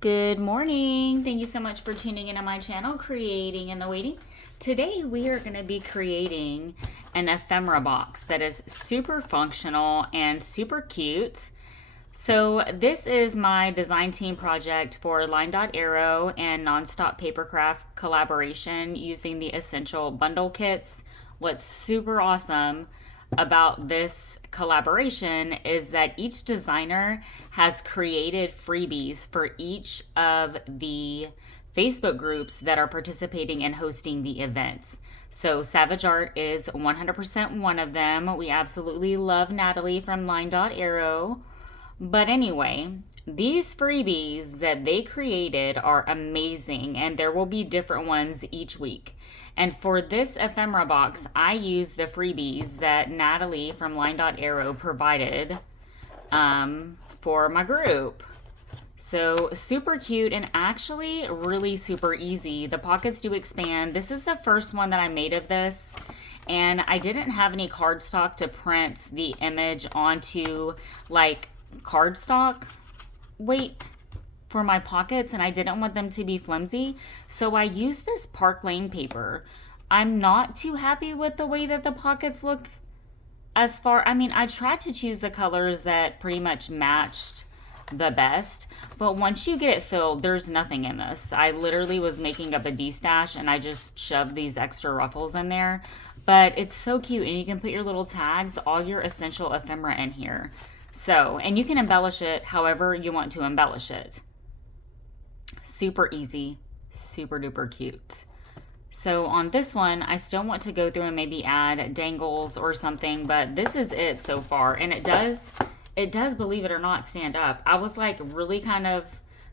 Good morning. Thank you so much for tuning into my channel, Creating in the Waiting. Today we are going to be creating an ephemera box that is super functional and super cute. So this is my design team project for Line.Arrow and Nonstop Papercraft collaboration using the essential bundle kits. What's super awesome about this collaboration is that each designer has created freebies for each of the Facebook groups that are participating in hosting the events. So Savage Art is 100% one of them. We absolutely love Natalie from Line.Arrow. But anyway, these freebies that they created are amazing, and there will be different ones each week. And for this ephemera box, I use the freebies that Natalie from Line.Arrow provided for my group. So super cute and actually really super easy. The pockets do expand. This is the first one that I made of this. And I didn't have any cardstock to print the image onto like cardstock weight for my pockets, and I didn't want them to be flimsy, so I used this Park Lane paper. I'm not too happy with the way that the pockets look. I tried to choose the colors that pretty much matched the best, but once you get it filled, there's nothing in this. I literally was making up a D-stash and I just shoved these extra ruffles in there, but it's so cute, and you can put your little tags, all your essential ephemera in here. So, and you can embellish it however you want to embellish it. Super easy, super duper cute. So on this one, I still want to go through and maybe add dangles or something, but this is it so far. And it does, believe it or not, stand up. I was like really kind of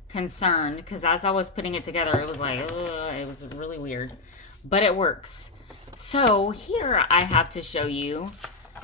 concerned because as I was putting it together, it was like, it was really weird, but it works. So here I have to show you,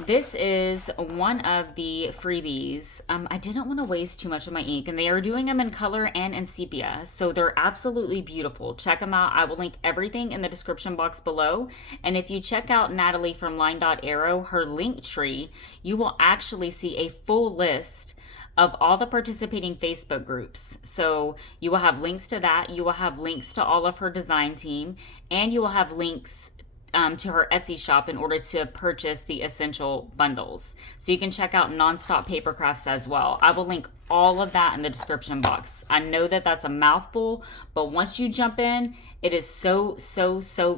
this is one of the freebies. I didn't want to waste too much of my ink, and they are doing them in color and in sepia, so they're absolutely beautiful. Check them out. I will link everything in the description box below, and if you check out Natalie from Line.Arrow, her link tree, you will actually see a full list of all the participating Facebook groups. So you will have links to that, you will have links to all of her design team, and you will have links to her Etsy shop in order to purchase the essential bundles. So you can check out Nonstop Papercrafts as well. I will link all of that in the description box. I know that that's a mouthful, but once you jump in, it is so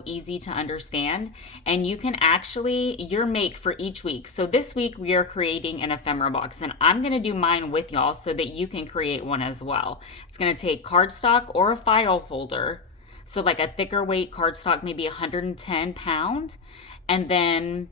easy to understand. And you can actually, your make for each week. So this week we are creating an ephemera box, and I'm going to do mine with y'all so that you can create one as well. It's going to take cardstock or a file folder. So like a thicker weight cardstock, maybe 110 pound, and then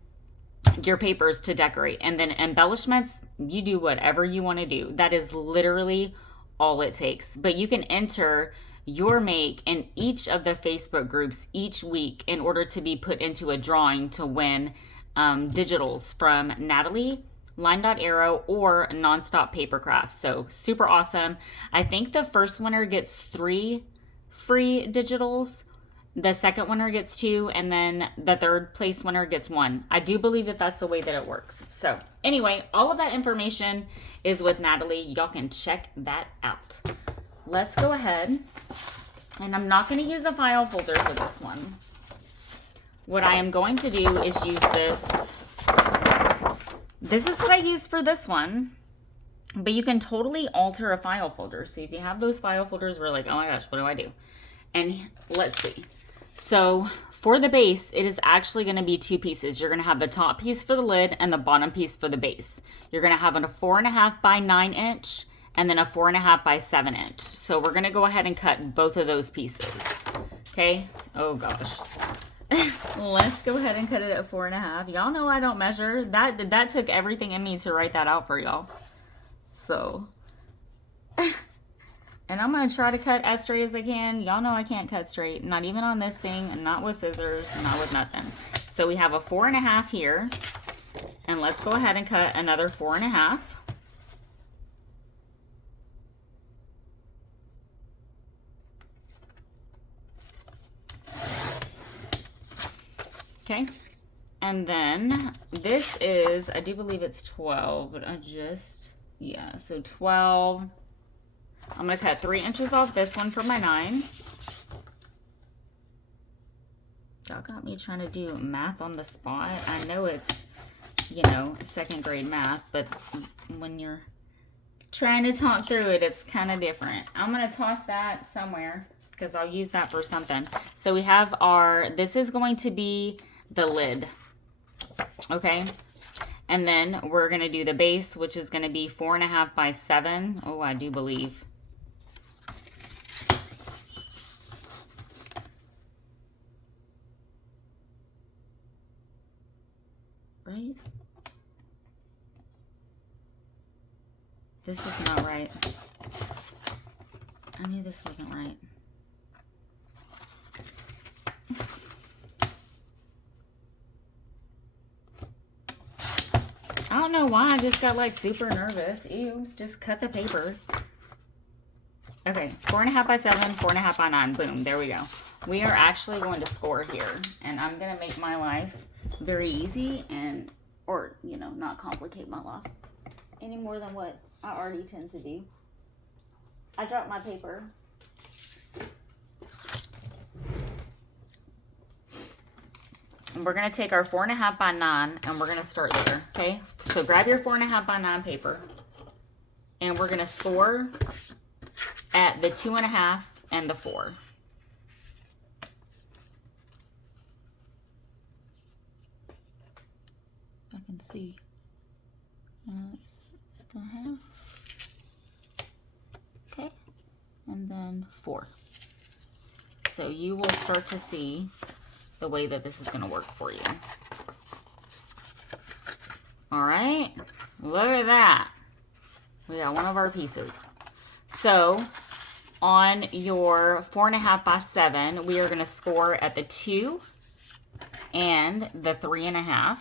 your papers to decorate, and then embellishments, you do whatever you want to do. That is literally all it takes. But you can enter your make in each of the Facebook groups each week in order to be put into a drawing to win digitals from Natalie, Line.Arrow, or Nonstop Papercrafts. So super awesome. I think the first winner gets 3 free digitals, the second winner gets 2, and then the third place winner gets 1. I do believe that that's the way that it works. So anyway, all of that information is with Natalie. Y'all can check that out. Let's go ahead, and I'm not going to use a file folder for this one. What I am going to do is use this. This is what I used for this one. But you can totally alter a file folder. So if you have those file folders where like, oh my gosh, what do I do? And let's see. So for the base, it is actually going to be 2 pieces. You're going to have the top piece for the lid and the bottom piece for the base. You're going to have a 4.5 by 9 inch and then a 4.5 by 7 inch. So we're going to go ahead and cut both of those pieces. Okay. Oh gosh. Let's go ahead and cut it at 4.5. Y'all know I don't measure. That took everything in me to write that out for y'all. So, and I'm going to try to cut as straight as I can. Y'all know I can't cut straight, not even on this thing, and not with scissors, not with nothing. So we have a 4.5 here, and let's go ahead and cut another 4.5. Okay, and then this is, I do believe it's 12, but yeah, so 12. I'm going to cut 3 inches off this one for my 9. Y'all got me trying to do math on the spot. I know it's, you know, 2nd grade math, but when you're trying to talk through it, it's kind of different. I'm going to toss that somewhere because I'll use that for something. So we have this is going to be the lid, okay? And then we're going to do the base, which is going to be 4.5 by 7. Oh, I do believe. Right? This is not right. I knew this wasn't right. I don't know why, I just got like super nervous. Ew, just cut the paper. Okay, 4.5 by 7, 4.5 by 9. Boom, there we go. We are actually going to score here, and I'm gonna make my life very easy or, you know, not complicate my life any more than what I already tend to do. I dropped my paper. And we're going to take our 4.5 by 9 and we're going to start there, okay? So grab your 4.5 by 9 paper and we're going to score at the 2.5 and the 4. I can see. That's the half. Okay. And then 4. So you will start to see the way that this is going to work for you. All right, look at that. We got one of our pieces. So on your 4.5 by 7, we are going to score at the 2 and the 3.5.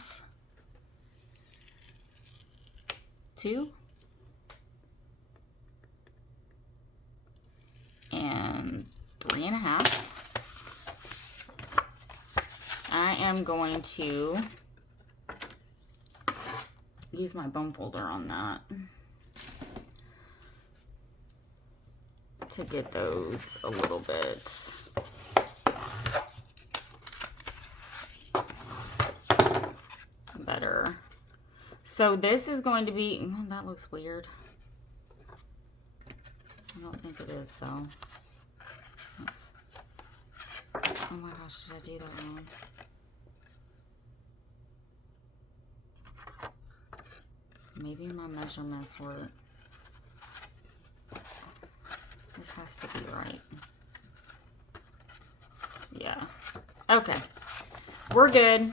2 and 3.5. I am going to use my bone folder on that to get those a little bit better. So this is going to be, that looks weird. I don't think it is though. Oh my gosh, did I do that wrong? Maybe my measurements were... This has to be right. Yeah. Okay. We're good.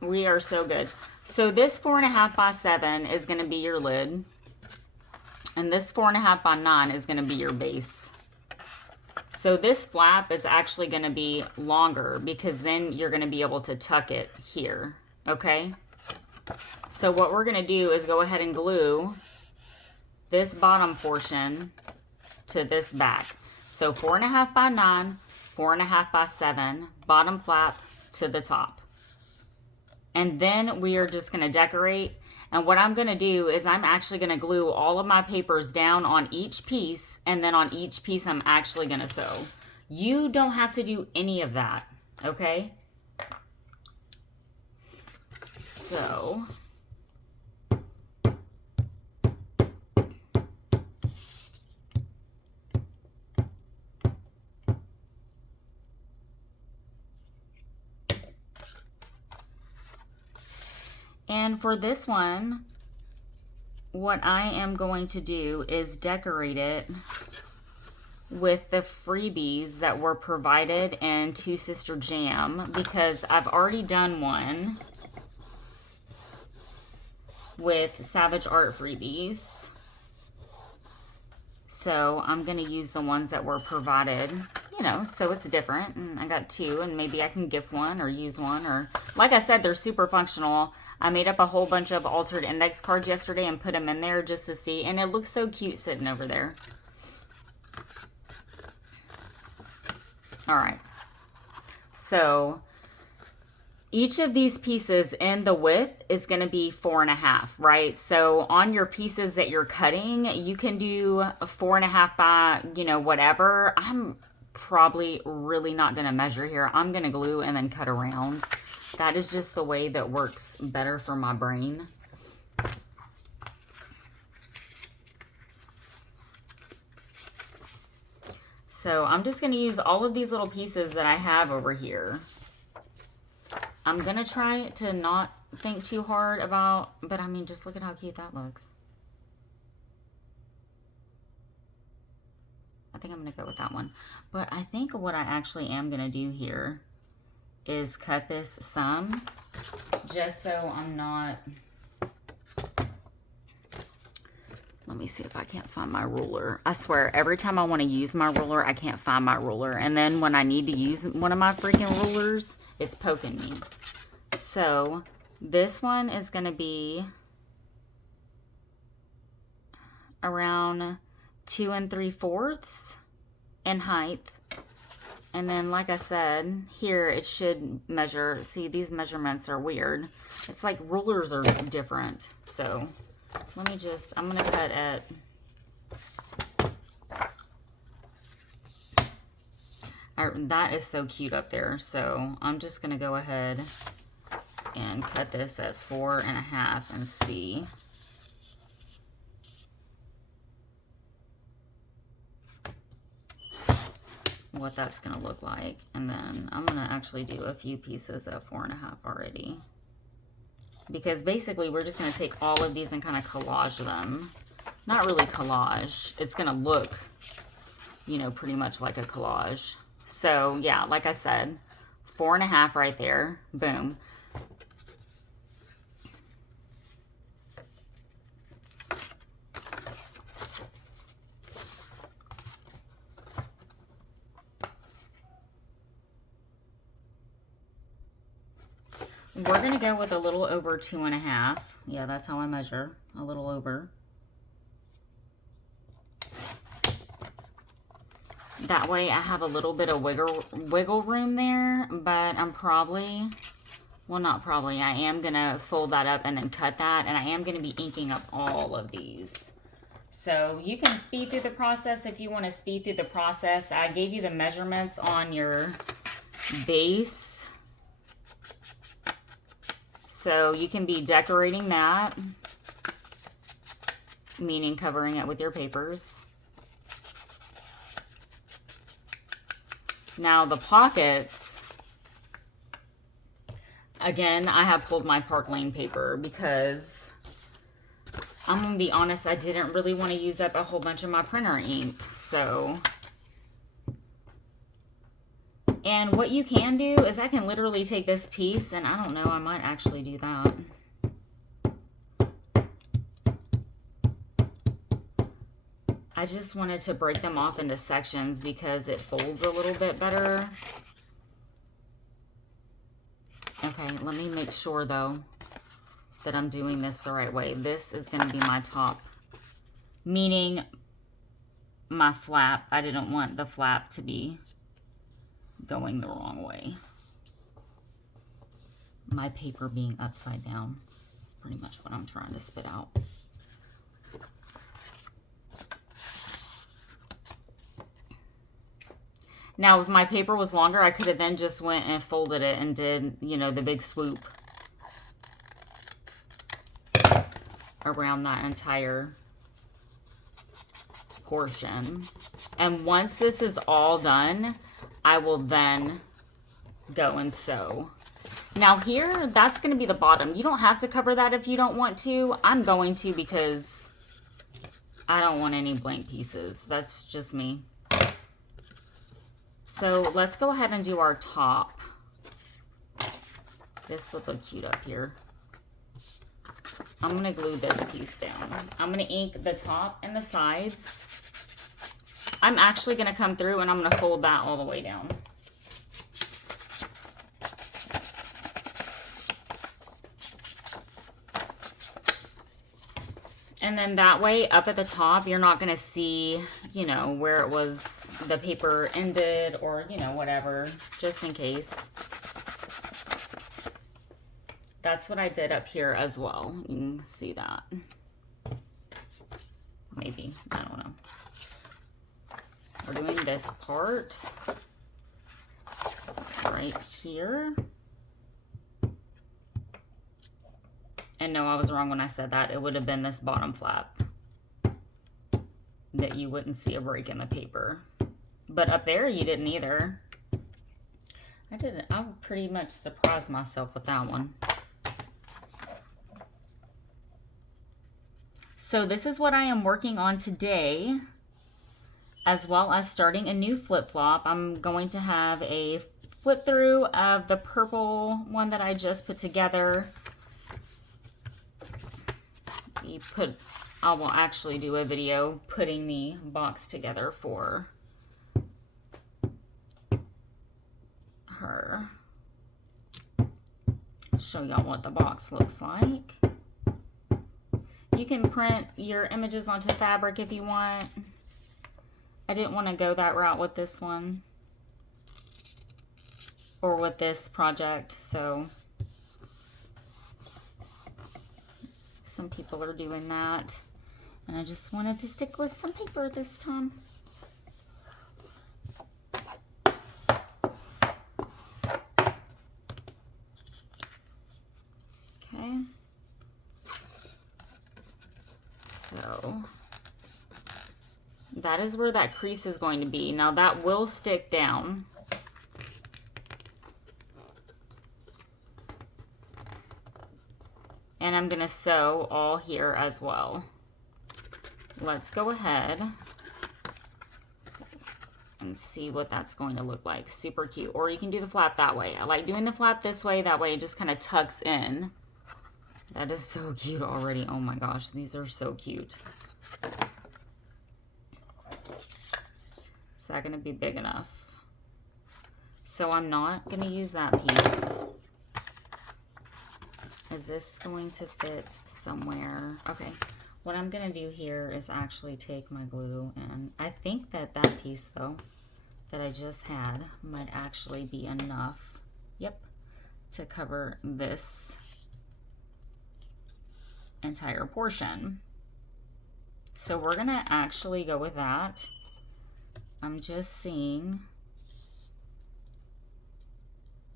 We are so good. So this 4.5 by 7 is going to be your lid. And this 4.5 by 9 is going to be your base. So this flap is actually going to be longer because then you're going to be able to tuck it here. Okay? So what we're going to do is go ahead and glue this bottom portion to this back. So 4.5 by 9, 4.5 by 7, bottom flap to the top. And then we are just going to decorate. And what I'm going to do is I'm actually going to glue all of my papers down on each piece. And then on each piece, I'm actually going to sew. You don't have to do any of that. Okay? So... And for this one, what I am going to do is decorate it with the freebies that were provided in Two Sister Jam because I've already done one with Savage Art freebies. So I'm going to use the ones that were provided, you know, so it's different. And I got 2 and maybe I can gift one or use one or, like I said, they're super functional. I made up a whole bunch of altered index cards yesterday and put them in there just to see. And it looks so cute sitting over there. All right. So each of these pieces in the width is going to be 4.5, right? So on your pieces that you're cutting, you can do a 4.5 by, you know, whatever. I'm probably really not going to measure here. I'm going to glue and then cut around. That is just the way that works better for my brain. So I'm just going to use all of these little pieces that I have over here. I'm going to try to not think too hard about, but I mean, just look at how cute that looks. I think I'm going to go with that one. But I think what I actually am going to do here is cut this some, just so I'm not... Let me see if I can't find my ruler. I swear, every time I want to use my ruler, I can't find my ruler. And then when I need to use one of my freaking rulers, it's poking me. So this one is going to be around 2 3/4 in height. And then, like I said, here it should measure. See, these measurements are weird. It's like rulers are different. So let me just, I'm going to cut at, that is so cute up there. So I'm just going to go ahead and cut this at 4.5 and see. What that's going to look like. And then I'm going to actually do a few pieces at 4.5 already. Because basically we're just going to take all of these and kind of collage them. Not really collage. It's going to look, you know, pretty much like a collage. So yeah, like I said, 4.5 right there. Boom. We're going to go with a little over 2.5. Yeah, that's how I measure. A little over. That way I have a little bit of wiggle room there, but I'm probably, well, not probably, I am going to fold that up and then cut that, and I am going to be inking up all of these. So you can speed through the process if you want to speed through the process. I gave you the measurements on your base. So you can be decorating that, meaning covering it with your papers. Now the pockets, again, I have pulled my Park Lane paper because I'm going to be honest, I didn't really want to use up a whole bunch of my printer ink. So... And what you can do is I can literally take this piece, and I don't know, I might actually do that. I just wanted to break them off into sections because it folds a little bit better. Okay, let me make sure though that I'm doing this the right way. This is going to be my top, meaning my flap. I didn't want the flap to be going the wrong way. My paper being upside down. That's pretty much what I'm trying to spit out. Now, if my paper was longer, I could have then just went and folded it and did, you know, the big swoop around that entire portion. And once this is all done, I will then go and sew. Now here, that's going to be the bottom. You don't have to cover that if you don't want to. I'm going to because I don't want any blank pieces. That's just me. So let's go ahead and do our top. This would look cute up here. I'm going to glue this piece down. I'm going to ink the top and the sides. I'm actually going to come through and I'm going to fold that all the way down. And then that way, up at the top, you're not going to see, you know, where it was, the paper ended or, you know, whatever, just in case. that's what I did up here as well. You can see that. Maybe, I don't know. We're doing this part right here. And no, I was wrong when I said that. It would have been this bottom flap that you wouldn't see a break in the paper. But up there, you didn't either. I didn't. I pretty much surprised myself with that one. So this is what I am working on today, as well as starting a new flip-flop. I'm going to have a flip through of the purple one that I just put together. I will actually do a video putting the box together for her. Show y'all what the box looks like. You can print your images onto fabric if you want. I didn't want to go that route with this one or with this project, so some people are doing that, and I just wanted to stick with some paper this time. Okay. So that is where that crease is going to be. Now that will stick down. And I'm going to sew all here as well. Let's go ahead and see what that's going to look like. Super cute. Or you can do the flap that way. I like doing the flap this way. That way it just kind of tucks in. That is so cute already. Oh my gosh, these are so cute. Is that going to be big enough? So I'm not going to use that piece. Is this going to fit somewhere? Okay, what I'm going to do here is actually take my glue, and I think that that piece, though, that I just had might actually be enough, yep, to cover this entire portion. So we're going to actually go with that. I'm just seeing.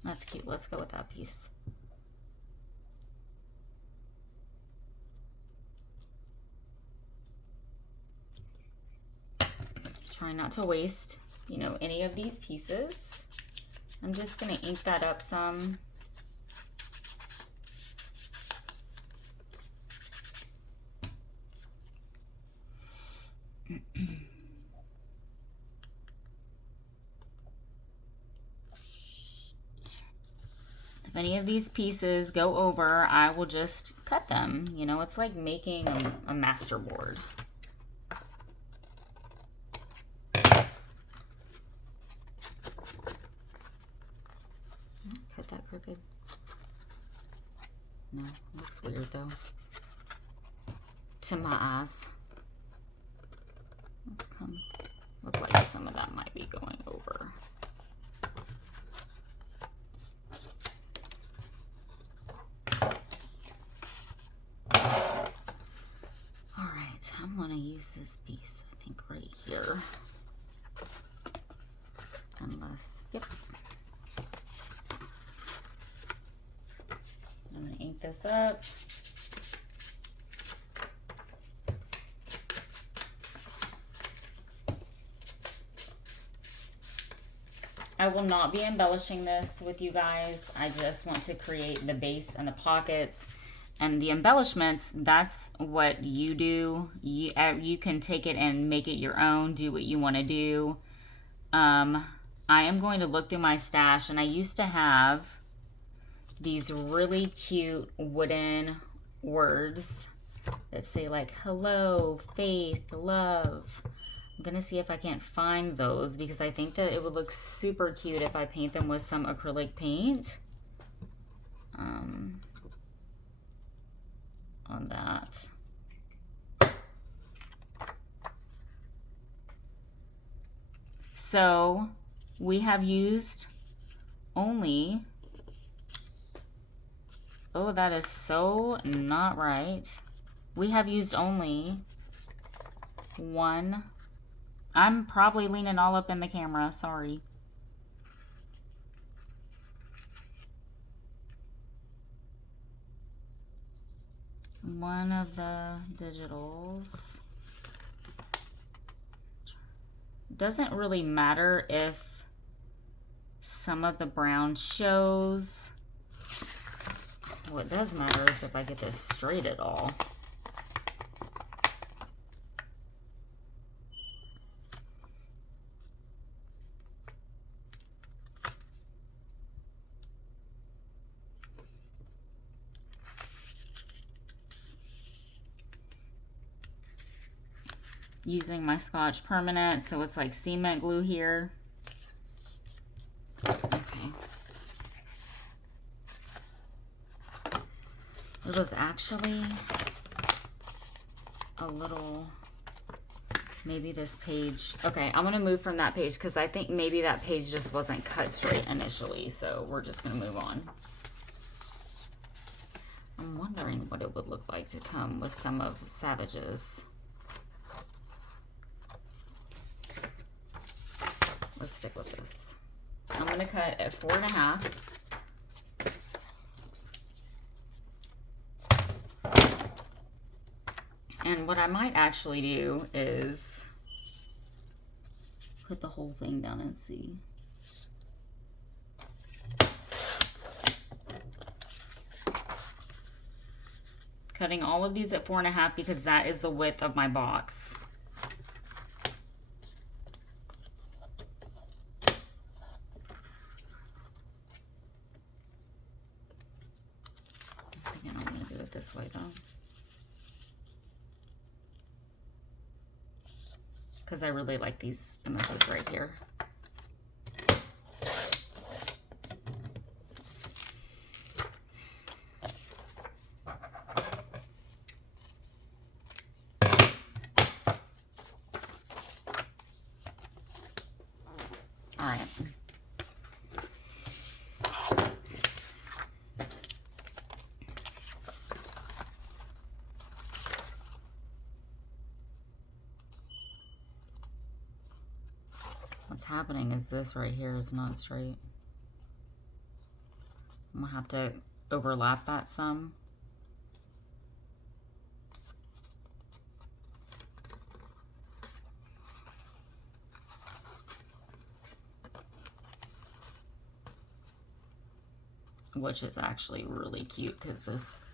That's cute. Let's go with that piece. Try not to waste, you know, any of these pieces. I'm just going to ink that up some. If any of these pieces go over, I will just cut them. You know, it's like making a masterboard. Cut that crooked. No, looks weird though. To my eyes. Let's come. Look like some of that might be going over. Alright, I'm going to use this piece, I think, right here. Unless, yep. I'm going to ink this up. I will not be embellishing this with you guys. I just want to create the base and the pockets. And the embellishments, that's what you do. You can take it and make it your own, do what you want to do. I am going to look through my stash, and I used to have these really cute wooden words that say like hello, faith, love. I'm gonna see if I can't find those, because I think that it would look super cute if I paint them with some acrylic paint. On that. So we have used only Oh, that is so not right. We have used only one. I'm probably leaning all up in the camera, sorry. One of the digitals. Doesn't really matter if some of the brown shows. What does matter is if I get this straight at all. Using my Scotch Permanent, so it's like cement glue here. Okay. It was actually a little, maybe this page. Okay, I'm gonna move from that page because I think maybe that page just wasn't cut straight initially, so we're just gonna move on. I'm wondering what it would look like to come with some of Savage's. Let's stick with this. I'm gonna cut at 4.5. And what I might actually do is put the whole thing down and see. Cutting all of these at 4.5 because that is the width of my box. I think I'm gonna do it this way though. Because I really like these images right here. All right. What's happening is this right here is not straight. I'm gonna have to overlap that some. Which is actually really cute because this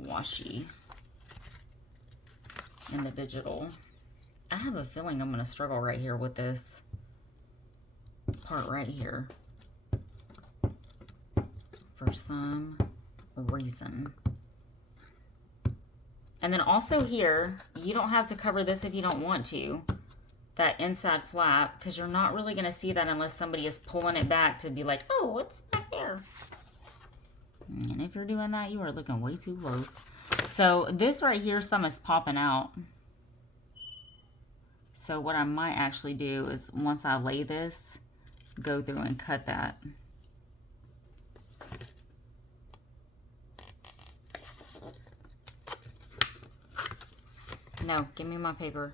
washi in the digital. I have a feeling I'm going to struggle right here with this part right here for some reason. And then also here, you don't have to cover this if you don't want to, that inside flap, because you're not really going to see that unless somebody is pulling it back to be like, oh, what's back there? And if you're doing that, you are looking way too close. So this right here, some is popping out. So what I might actually do is once I lay this, go through and cut that. No, give me my paper.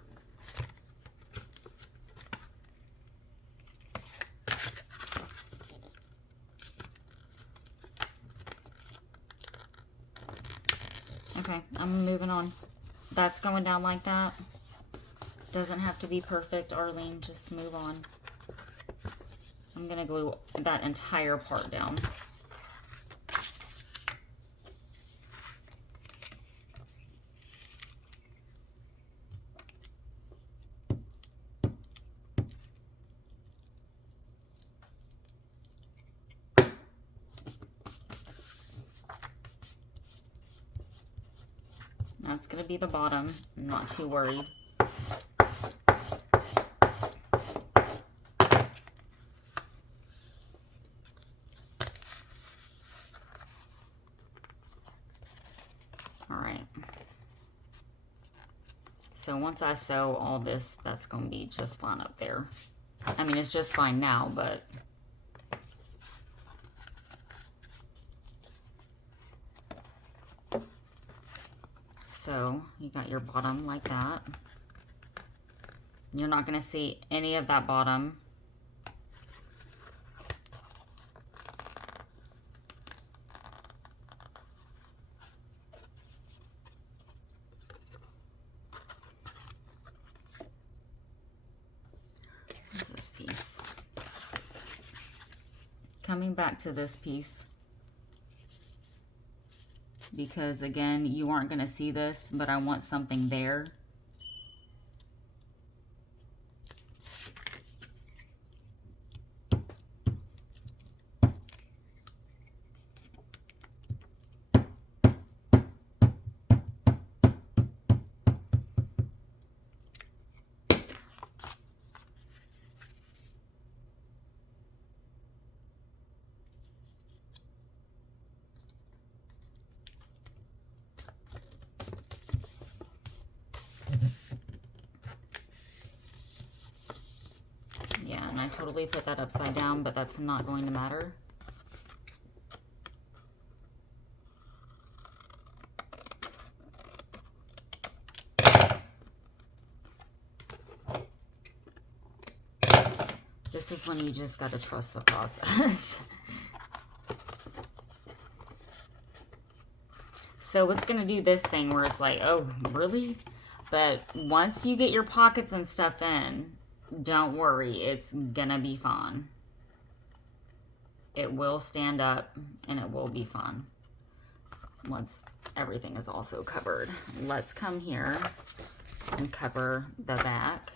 Okay, I'm moving on. That's going down like that. Doesn't have to be perfect, Arlene. Just move on. I'm going to glue that entire part down. That's going to be the bottom. I'm not too worried. Alright. So once I sew all this, that's going to be just fine up there. I mean, it's just fine now, but... So you got your bottom like that. You're not going to see any of that bottom. Where's this piece? Coming back to this piece, because again, you aren't going to see this, but I want something there. Yeah, and I totally put that upside down, but that's not going to matter. This is when you just got to trust the process. So it's going to do this thing where it's like, oh, really? But once you get your pockets and stuff in, don't worry, it's going to be fun. It will stand up and it will be fun once everything is also covered. Let's come here and cover the back.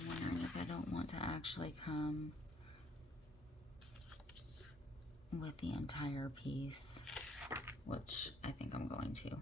I'm wondering if I don't want to actually come with the entire piece, which I think I'm going to.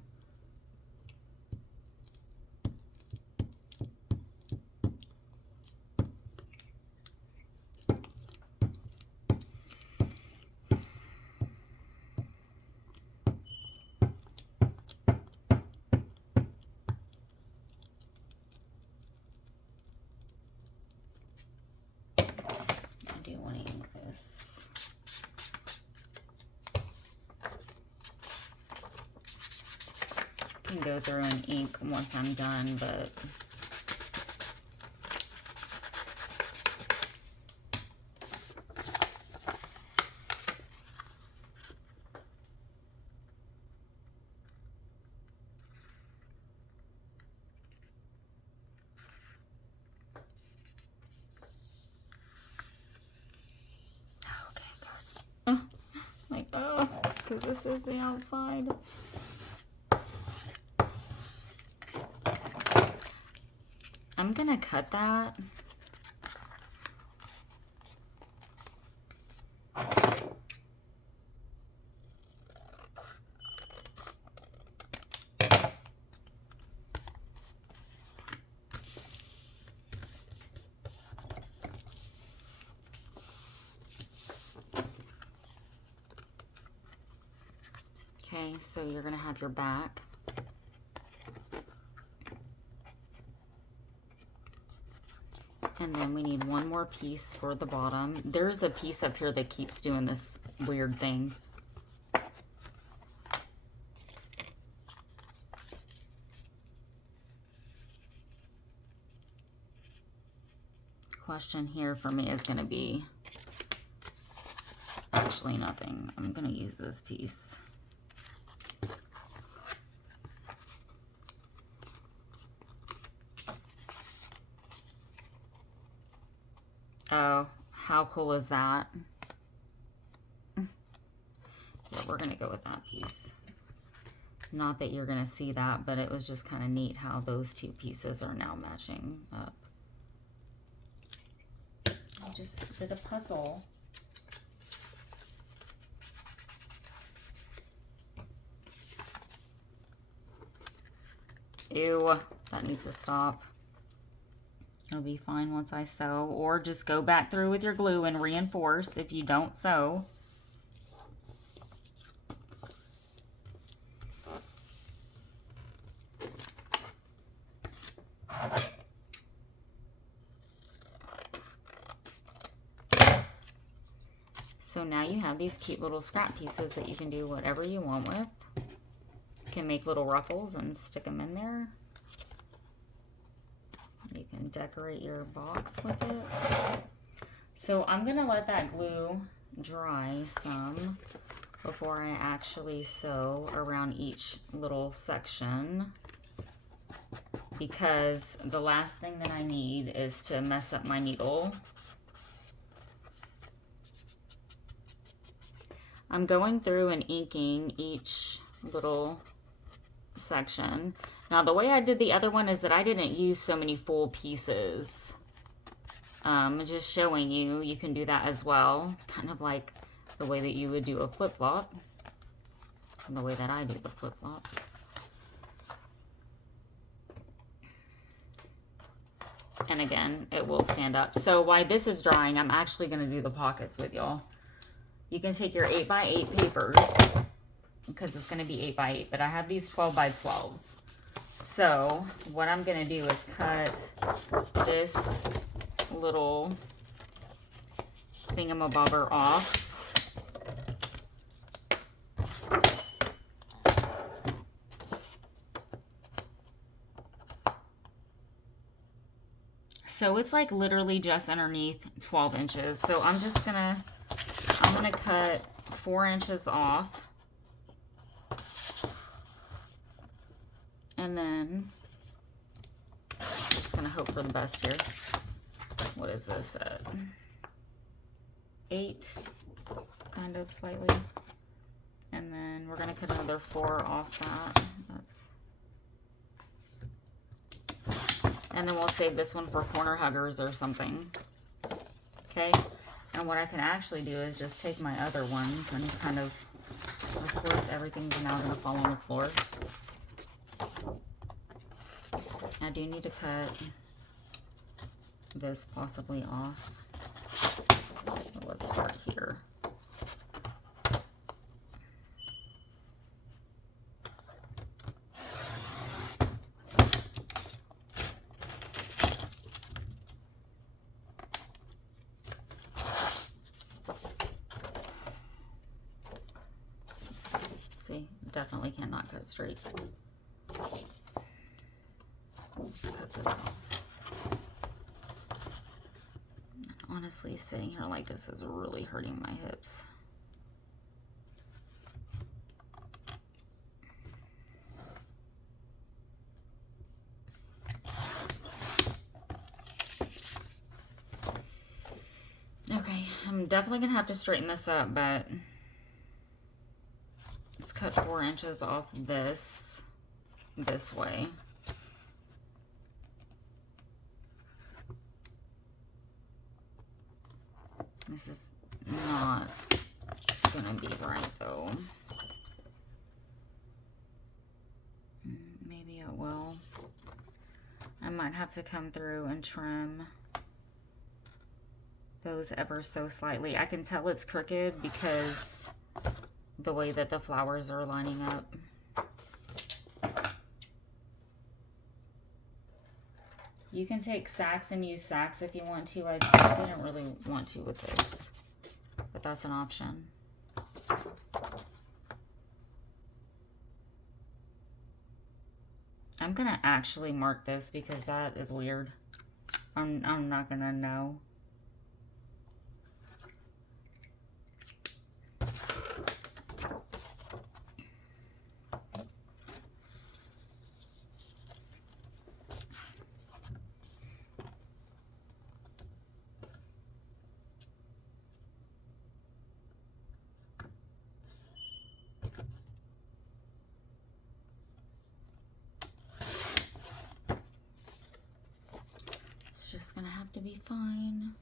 Go through and ink once I'm done, but okay, good. Like, oh, because this is the outside. I'm gonna cut that. Okay, so you're gonna have your back. And then we need one more piece for the bottom. There's a piece up here that keeps doing this weird thing. Question here for me is going to be actually nothing. I'm going to use this piece. Oh, how cool is that? Yeah, we're going to go with that piece. Not that you're going to see that, but it was just kind of neat how those two pieces are now matching up. I just did a puzzle. Ew, that needs to stop. It'll be fine once I sew, or just go back through with your glue and reinforce if you don't sew. So now you have these cute little scrap pieces that you can do whatever you want with. You can make little ruffles and stick them in there. You can decorate your box with it. So I'm going to let that glue dry some before I actually sew around each little section, because the last thing that I need is to mess up my needle. I'm going through and inking each little section. Now the way I did the other one is that I didn't use so many full pieces. Just showing you, you can do that as well. It's kind of like the way that you would do a flip-flop, and the way that I do the flip-flops. And again, it will stand up. So while this is drying, I'm actually going to do the pockets with y'all. You can take your 8x8 papers, because it's going to be 8x8, but I have these 12x12s. So what I'm going to do is cut this little thingamabobber off. So it's like literally just underneath 12 inches. So I'm gonna cut 4 inches off. And then I'm just gonna hope for the best here. What is this at? 8, kind of slightly. And then we're gonna cut another 4 off that. And then we'll save this one for corner huggers or something. Okay? And what I can actually do is just take my other ones and kind of course, everything's now gonna fall on the floor. I do need to cut this possibly off. Let's start here. See, definitely cannot cut straight. Let's cut this off. Honestly, sitting here like this is really hurting my hips. Okay, I'm definitely gonna have to straighten this up, but let's cut 4 inches off this way. This is not gonna be right though. Maybe it will. I might have to come through and trim those ever so slightly. I can tell it's crooked because the way that the flowers are lining up. You can take sacks and use sacks if you want to. I didn't really want to with this, but that's an option. I'm gonna actually mark this because that is weird. I'm not gonna know. Just gonna have to be fine.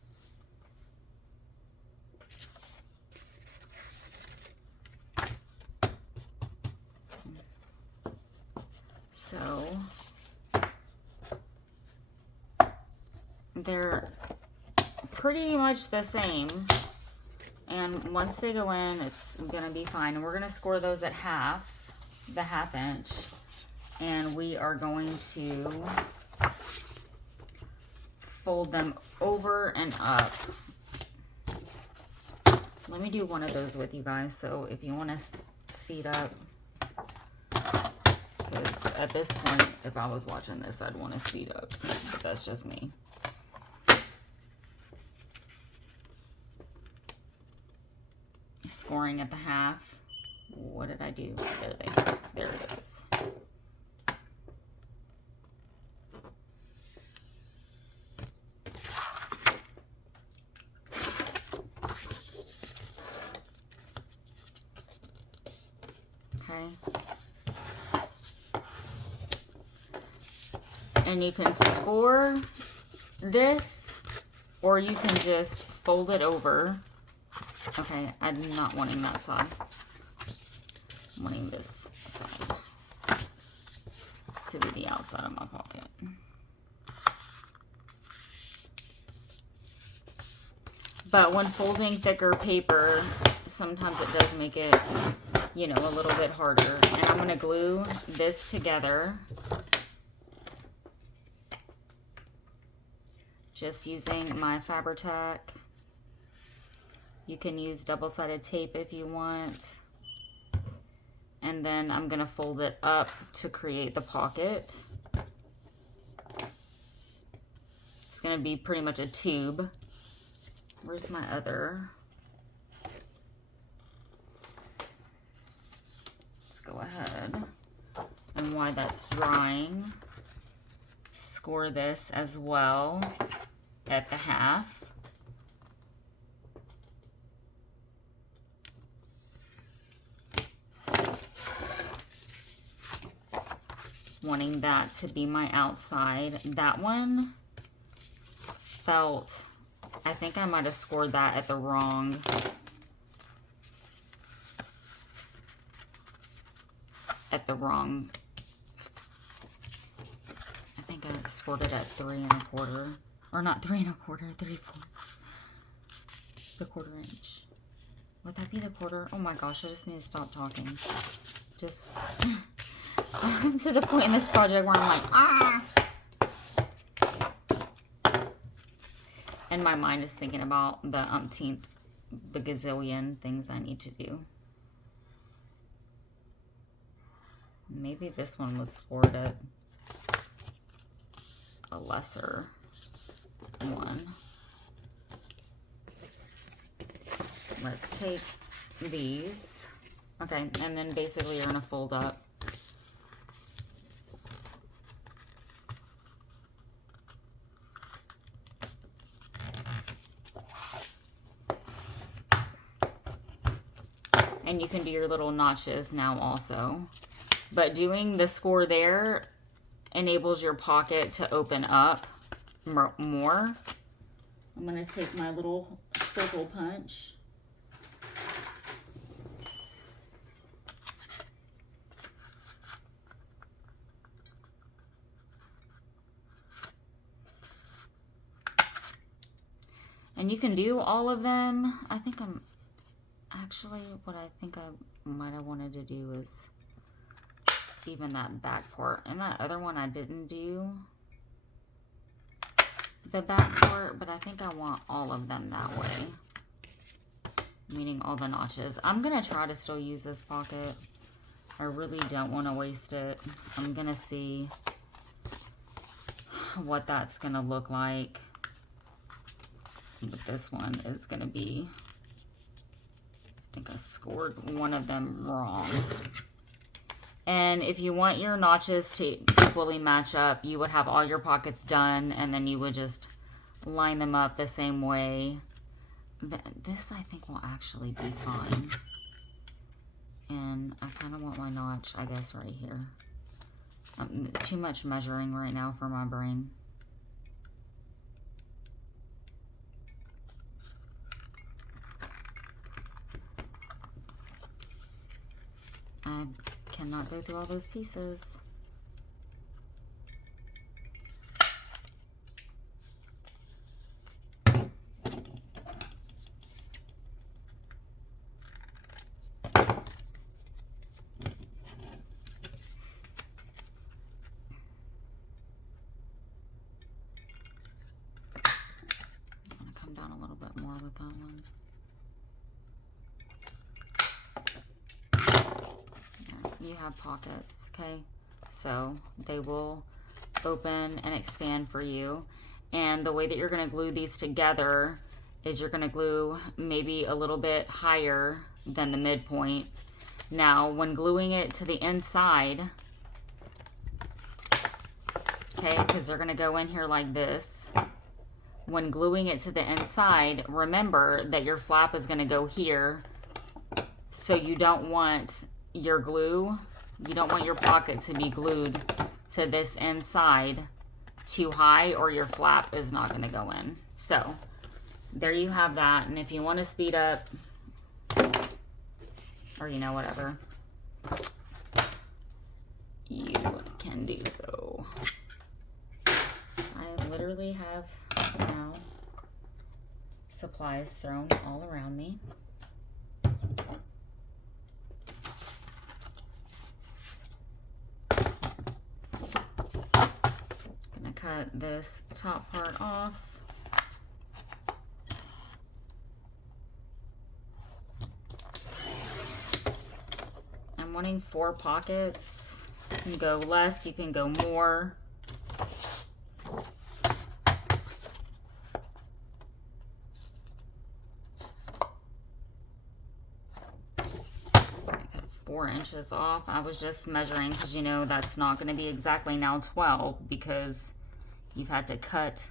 So they're pretty much the same, and once they go in, it's gonna be fine. And we're gonna score those at the half inch, and we are going to fold them over and up Let me do one of those with you guys. So if you want to speed up, because at this point, if I was watching this, I'd want to speed up. But that's just me. Scoring at the half. What did I do? There it is. Okay. And you can score this, or you can just fold it over. Okay, I'm not wanting that side. I'm wanting this side to be the outside of my pocket. But when folding thicker paper, sometimes it does make it, you know, a little bit harder. And I'm going to glue this together. Just using my Fabri-Tac. You can use double-sided tape if you want. And then I'm going to fold it up to create the pocket. It's going to be pretty much a tube. Where's my other? Let's go ahead. And while that's drying, score this as well at the half. Wanting that to be my outside. That one felt, I think I might have scored that at the wrong. I think I scored it at 3 1/4. Or not 3 1/4, 3/4. The 1/4 inch. Would that be the 1/4? Oh my gosh, I just need to stop talking. Just I'm to the point in this project where I'm like, ah! And my mind is thinking about the umpteenth gazillion things I need to do. Maybe this one was scored at a lesser one. Let's take these. Okay, and then basically you're going to fold up. And you can do your little notches now also. But doing the score there enables your pocket to open up more. I'm going to take my little circle punch. And you can do all of them. I think I'm actually, what I think I might have wanted to do is even that back part. And that other one I didn't do the back part, but I think I want all of them that way. Meaning all the notches. I'm going to try to still use this pocket. I really don't want to waste it. I'm going to see what that's going to look like. But this one is going to be, I think I scored one of them wrong. And if you want your notches to equally match up, you would have all your pockets done, and then you would just line them up the same way. This, I think, will actually be fine. And I kind of want my notch, I guess, right here. Too much measuring right now for my brain. I cannot go through all those pieces. I'm going to come down a little bit more with that one. you have pockets, okay? So they will open and expand for you. And the way that you're going to glue these together is you're going to glue maybe a little bit higher than the midpoint. Now, when gluing it to the inside, okay, because they're going to go in here like this. When gluing it to the inside, remember that your flap is going to go here. So you don't want your glue, you don't want your pocket to be glued to this inside too high, or your flap is not going to go in. So there you have that. And if you want to speed up, or you know, whatever, you can do so. I literally have now supplies thrown all around me. Gonna cut this top part off. I'm wanting 4 pockets. You can go less, you can go more. I cut 4 inches off. I was just measuring because you know that's not going to be exactly now 12 because you've had to cut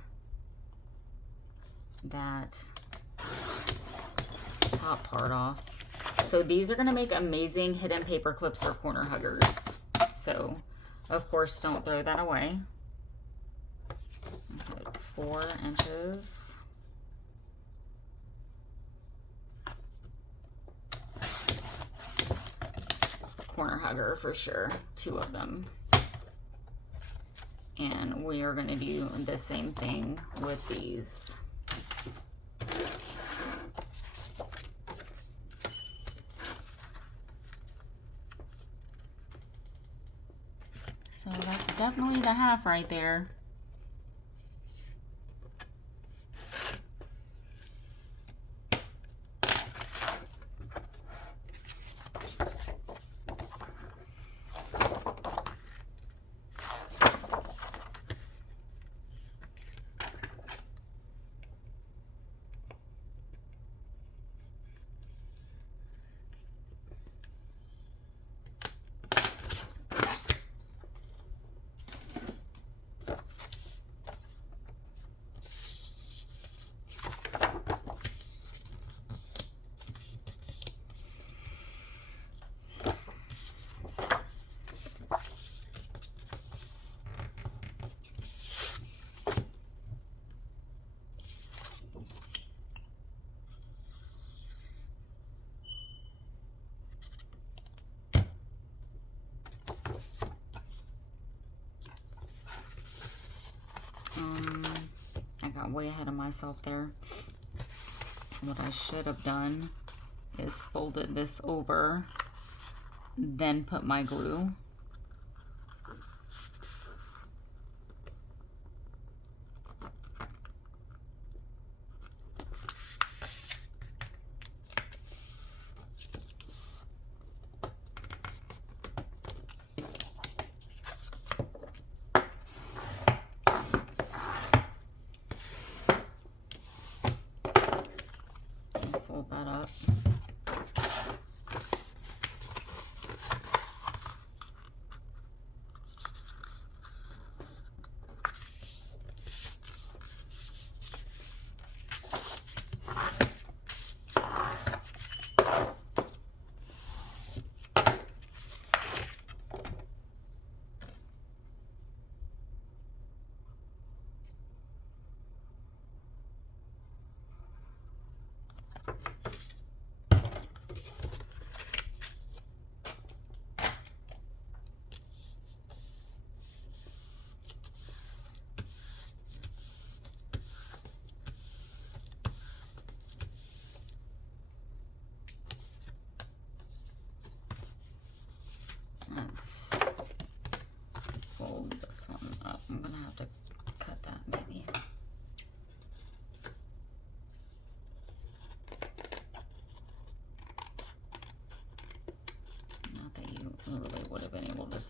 that top part off. So these are going to make amazing hidden paper clips or corner huggers. So of course don't throw that away. Cut 4 inches. Corner hugger for sure, 2 of them. And we are going to do the same thing with these. So that's definitely the half right there. I got way ahead of myself there. What I should have done is folded this over, then put my glue. Fold that up.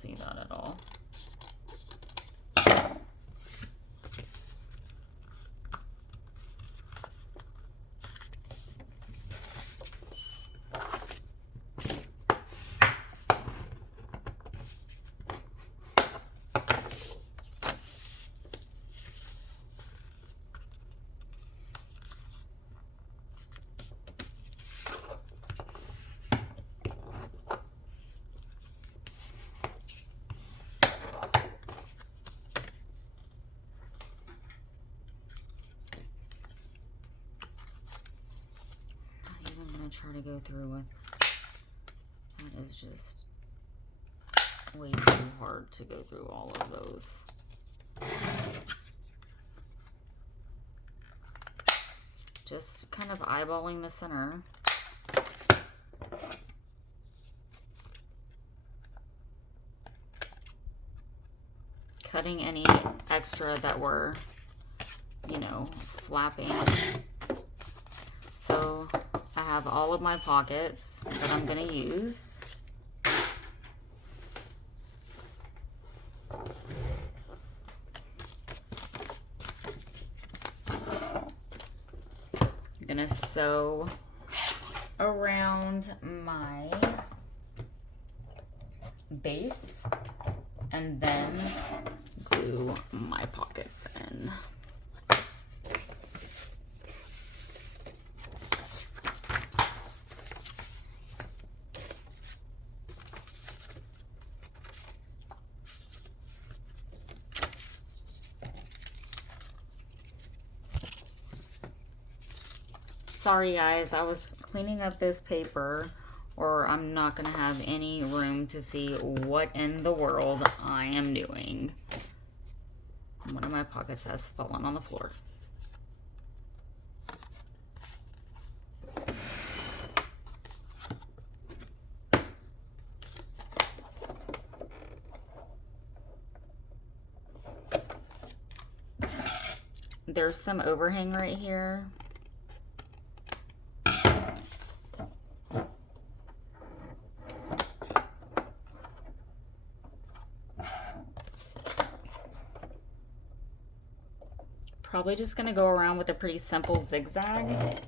see that at all. Try to go through with that is just way too hard to go through all of those. Just kind of eyeballing the center. Cutting any extra that were, you know, flapping. So I have all of my pockets that I'm going to use. I'm going to sew around my base and then glue my pockets in. Sorry guys, I was cleaning up this paper or I'm not going to have any room to see what in the world I am doing. One of my pockets has fallen on the floor. There's some overhang right here. Probably just going to go around with a pretty simple zigzag.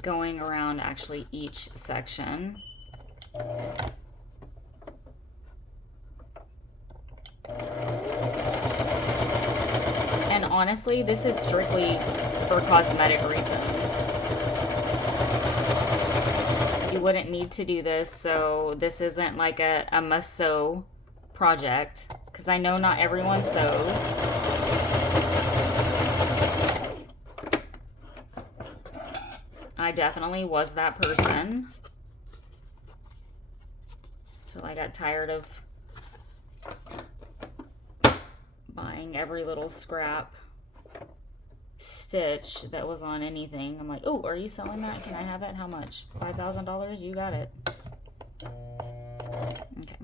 Going around actually each section. And honestly, this is strictly for cosmetic reasons. You wouldn't need to do this, so this isn't like a must sew project, because I know not everyone sews. I definitely was that person. So I got tired of buying every little scrap stitch that was on anything. I'm like, oh, are you selling that? Can I have it? How much? $5,000? You got it. Okay.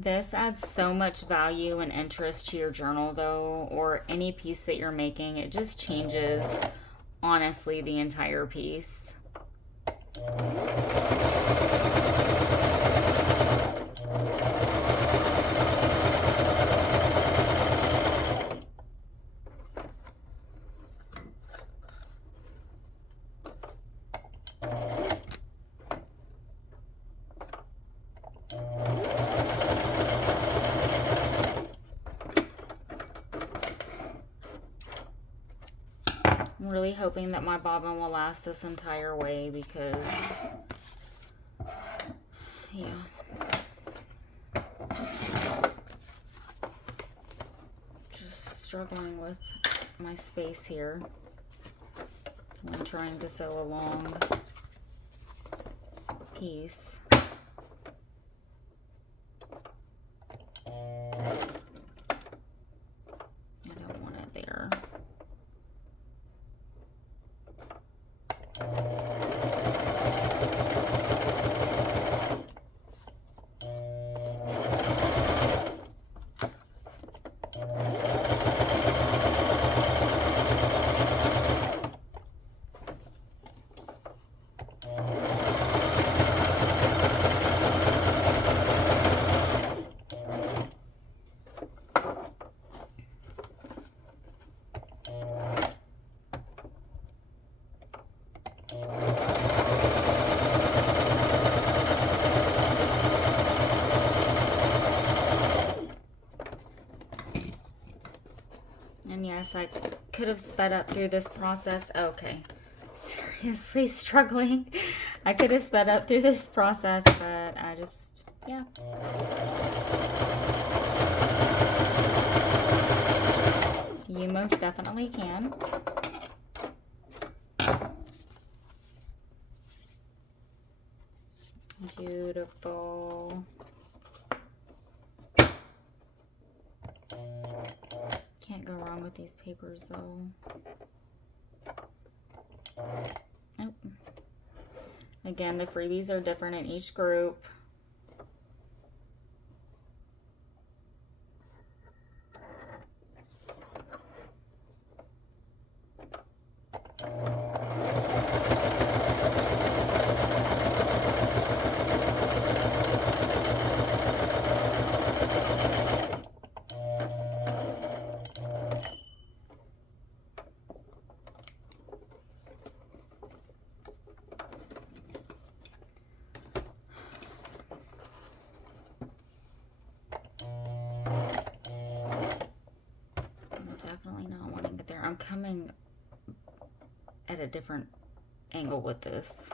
This adds so much value and interest to your journal though, or any piece that you're making. It just changes, honestly, the entire piece. I'm really hoping that my bobbin will last this entire way because, yeah. Just struggling with my space here when trying to sew a long piece. I don't want it there. And yes, I could have sped up through this process. Okay, seriously struggling. I could have sped up through this process, but I just, yeah. You most definitely can. Beautiful. Can't go wrong with these papers though. Nope. Again, the freebies are different in each group. I'm coming at a different angle with this.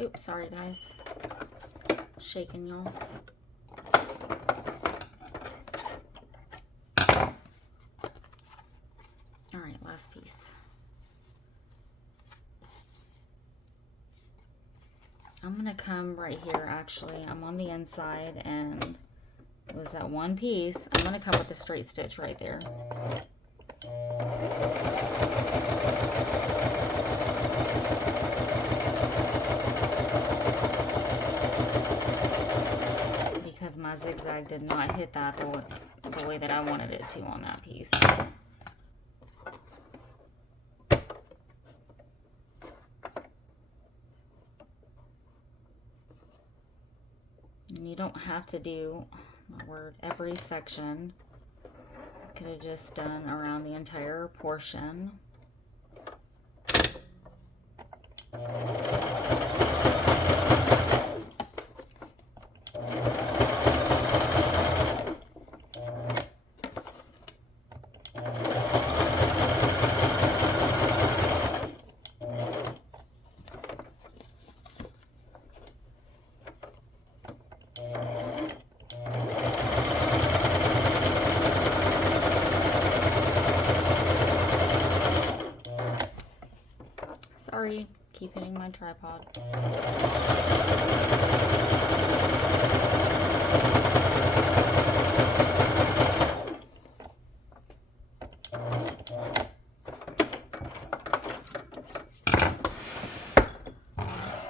Oops, sorry guys. Shaking y'all. Alright, last piece. I'm gonna come right here actually. I'm on the inside and it was that one piece. I'm gonna come with a straight stitch right there. Because my zigzag did not hit that the way that I wanted it to on that piece. And you don't have to do, my word, every section. Could have just done around the entire portion. Sorry, keep hitting my tripod.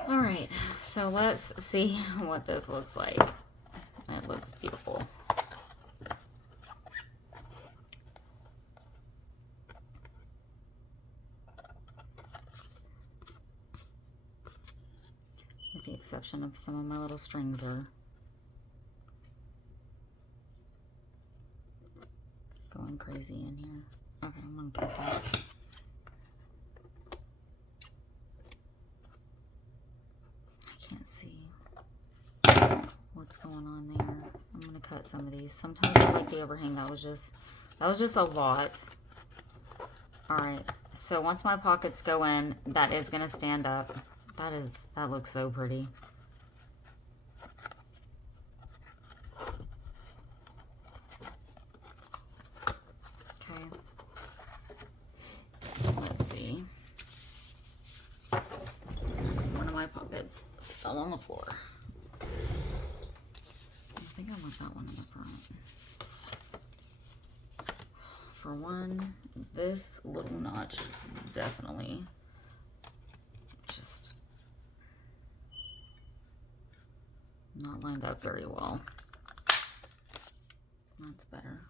Alright, so let's see what this looks like. looks beautiful. With the exception of some of my little strings are going crazy in here. Okay, I'm gonna cut that. I can't see what's going on there. I'm gonna cut some of these. Sometimes I like the overhang. That was just a lot. All right, so once my pockets go in, that is gonna stand up. That looks so pretty. Okay. Let's see. One of my pockets fell on the floor. I think I want that one in the front. For one, this little notch is definitely just not lined up very well. That's better.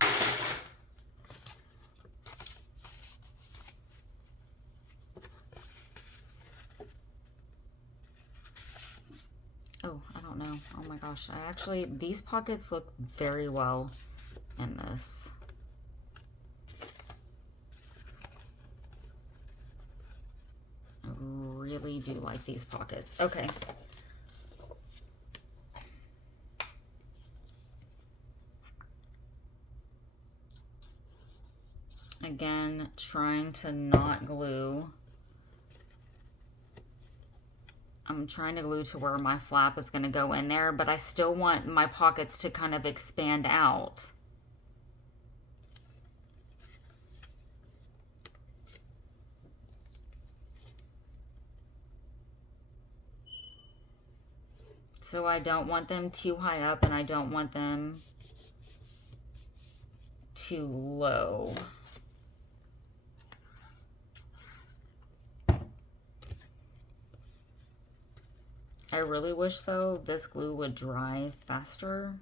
Oh, I don't know. Oh my gosh. These pockets look very well in this. I really do like these pockets. Okay. Again, trying to not glue. I'm trying to glue to where my flap is going to go in there, but I still want my pockets to kind of expand out. So I don't want them too high up and I don't want them too low. I really wish though this glue would dry faster.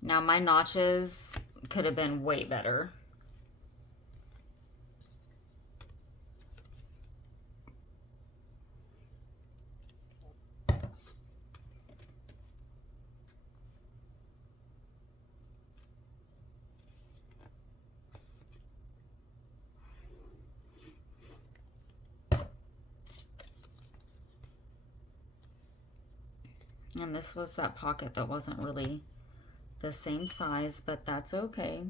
Now my notches could have been way better. And this was that pocket that wasn't really the same size, but that's okay.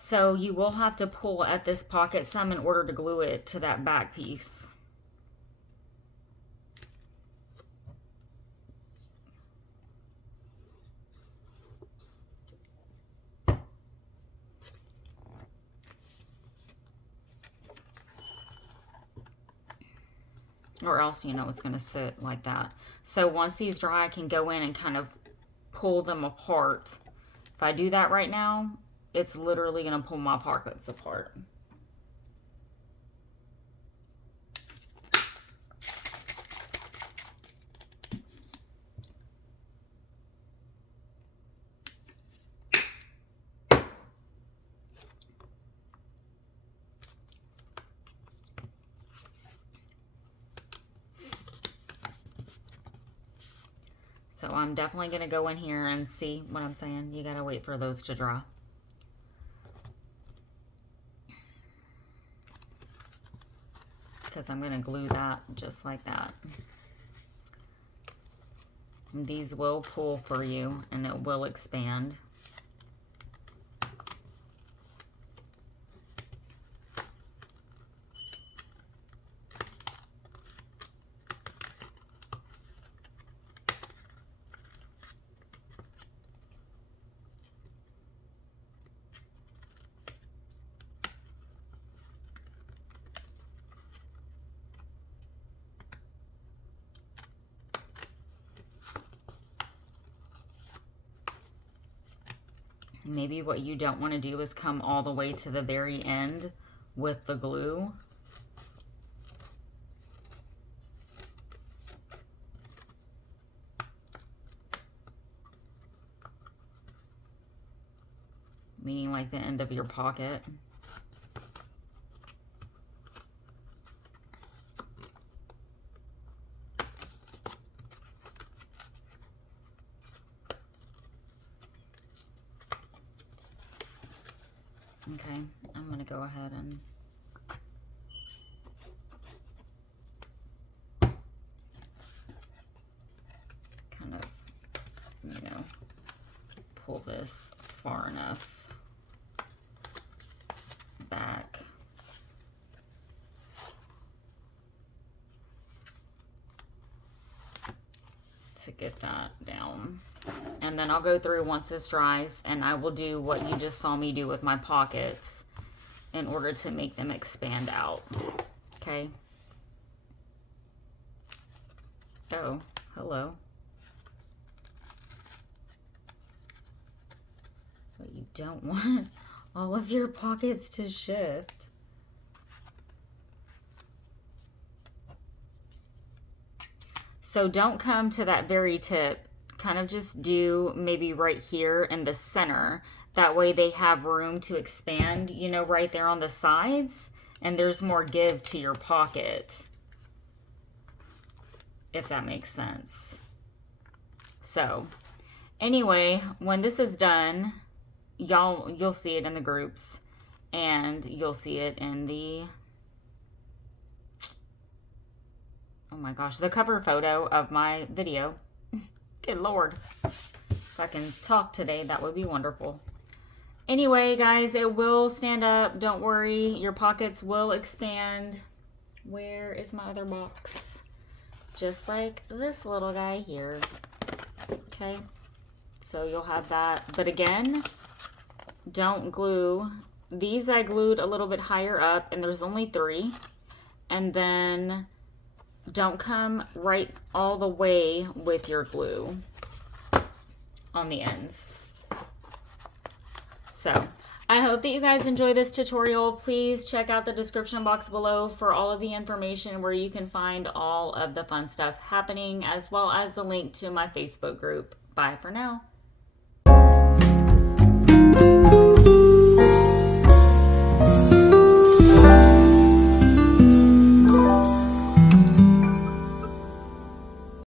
So you will have to pull at this pocket some in order to glue it to that back piece. Or else, you know, it's going to sit like that. So once these dry, I can go in and kind of pull them apart. If I do that right now, it's literally going to pull my pockets apart. So I'm definitely going to go in here and see what I'm saying. You got to wait for those to dry. Because I'm going to glue that just like that. These will pull for you and it will expand. Maybe what you don't want to do is come all the way to the very end with the glue. Meaning like the end of your pocket. Okay, I'm going to go ahead and kind of, you know, pull this far enough back. To get that down. And then I'll go through once this dries and I will do what you just saw me do with my pockets in order to make them expand out. Okay. Oh, hello. But you don't want all of your pockets to shift. So don't come to that very tip. Kind of just do maybe right here in the center. That way they have room to expand, you know, right there on the sides. And there's more give to your pocket. If that makes sense. So, anyway, when this is done, you'll see it in the groups. And you'll see it in the... Oh my gosh, the cover photo of my video. Good Lord. If I can talk today, that would be wonderful. Anyway, guys, it will stand up. Don't worry. Your pockets will expand. Where is my other box? Just like this little guy here. Okay. So you'll have that. But again, don't glue. These I glued a little bit higher up, and there's only 3. And then... don't come right all the way with your glue on the ends. So, I hope that you guys enjoy this tutorial. Please check out the description box below for all of the information where you can find all of the fun stuff happening, as well as the link to my Facebook group. Bye for now.